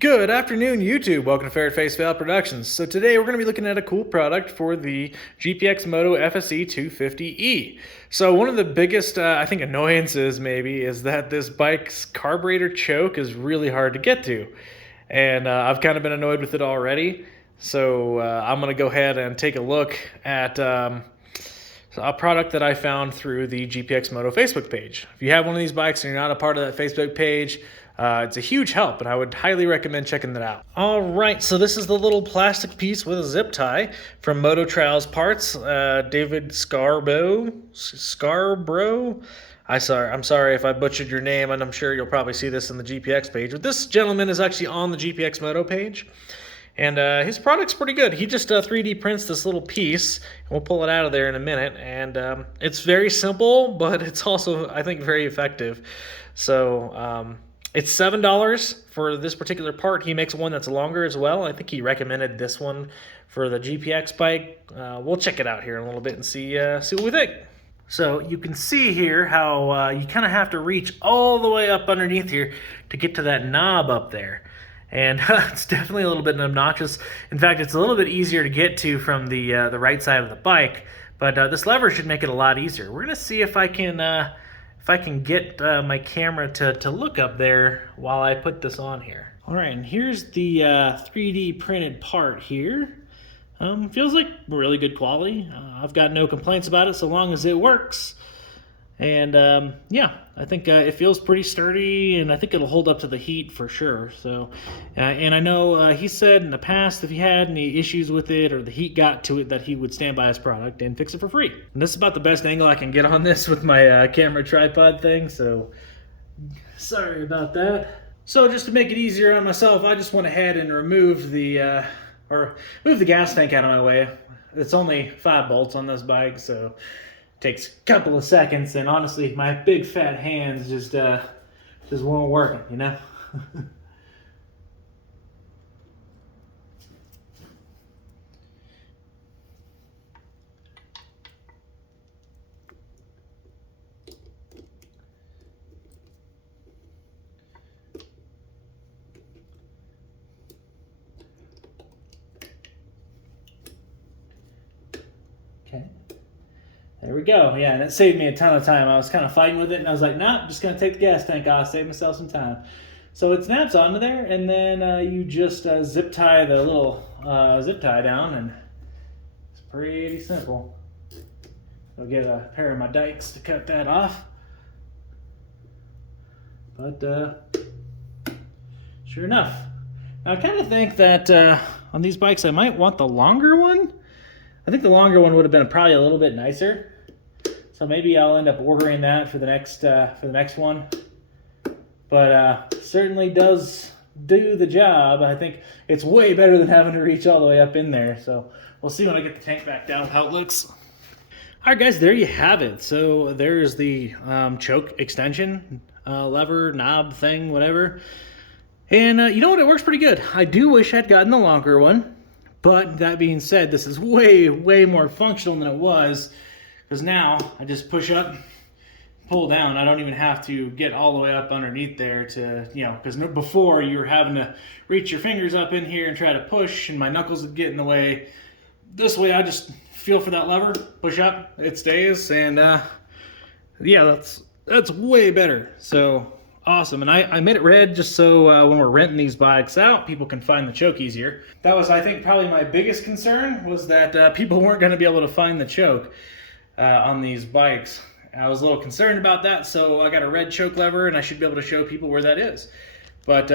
Good afternoon, YouTube. Welcome to Ferret Face Valve Productions. So today we're going to be looking at a cool product for the GPX Moto FSE 250E. So one of the biggest, I think, annoyances maybe is that this bike's carburetor choke is really hard to get to. And I've kind of been annoyed with it already. So I'm going to go ahead and take a look at a product that I found through the GPX Moto Facebook page. If you have one of these bikes and you're not a part of that Facebook page, it's a huge help, and I would highly recommend checking that out. All right, so this is the little plastic piece with a zip tie from Moto Trials Parts. David Scarborough. I'm sorry if I butchered your name, and I'm sure you'll probably see this on the GPX page. But this gentleman is actually on the GPX Moto page, and his product's pretty good. He just 3D prints this little piece, and we'll pull it out of there in a minute. And it's very simple, but it's also, I think, very effective. So it's $7 for this particular part. He makes one that's longer as well. I think he recommended this one for the GPX bike. We'll check it out here in a little bit and see what we think. So you can see here how you kind of have to reach all the way up underneath here to get to that knob up there. And it's definitely a little bit obnoxious. In fact, it's a little bit easier to get to from the right side of the bike. But this lever should make it a lot easier. We're going to see if I can get my camera to look up there while I put this on here. All right, and here's the 3D printed part here. Feels like really good quality. I've got no complaints about it so long as it works. And yeah, I think it feels pretty sturdy, and I think it'll hold up to the heat for sure. So, and I know he said in the past if he had any issues with it or the heat got to it that he would stand by his product and fix it for free. And this is about the best angle I can get on this with my camera tripod thing, so sorry about that. So just to make it easier on myself, I just went ahead and removed the move the gas tank out of my way. It's only 5 bolts on this bike, so takes a couple of seconds, and honestly, my big fat hands just weren't working, you know? Okay. There we go. Yeah, and it saved me a ton of time. I was kind of fighting with it, and I was like, nah, I'm just going to take the gas tank off, save myself some time. So it snaps onto there, and then you just zip tie the little zip tie down, and it's pretty simple. I'll get a pair of my dikes to cut that off. But sure enough. Now I kind of think that on these bikes I might want the longer one. I think the longer one would have been probably a little bit nicer. So maybe I'll end up ordering that for the next one. But certainly does do the job. I think it's way better than having to reach all the way up in there. So we'll see when I get the tank back down how it looks. All right, guys, there you have it. So there's the choke extension lever, knob thing, whatever. And you know what? It works pretty good. I do wish I'd gotten the longer one. But that being said, this is way, way more functional than it was, because now I just push up, pull down. I don't even have to get all the way up underneath there to, you know, because before you were having to reach your fingers up in here and try to push, and my knuckles would get in the way. This way, I just feel for that lever, push up, it stays, and yeah, that's way better. So awesome. And I made it red just so when we're renting these bikes out, people can find the choke easier. That was, I think, probably my biggest concern, was that people weren't going to be able to find the choke on these bikes. I was a little concerned about that, so I got a red choke lever, and I should be able to show people where that is. But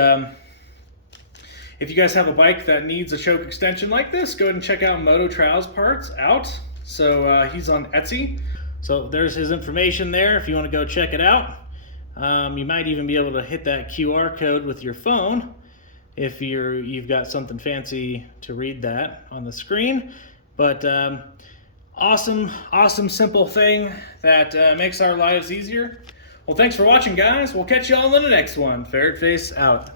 if you guys have a bike that needs a choke extension like this, go ahead and check out Moto Trials Parts out. So he's on Etsy. So there's his information there if you want to go check it out. You might even be able to hit that QR code with your phone if you've got something fancy to read that on the screen. But awesome, simple thing that makes our lives easier. Well, thanks for watching, guys. We'll catch you all in the next one. Ferret Face out.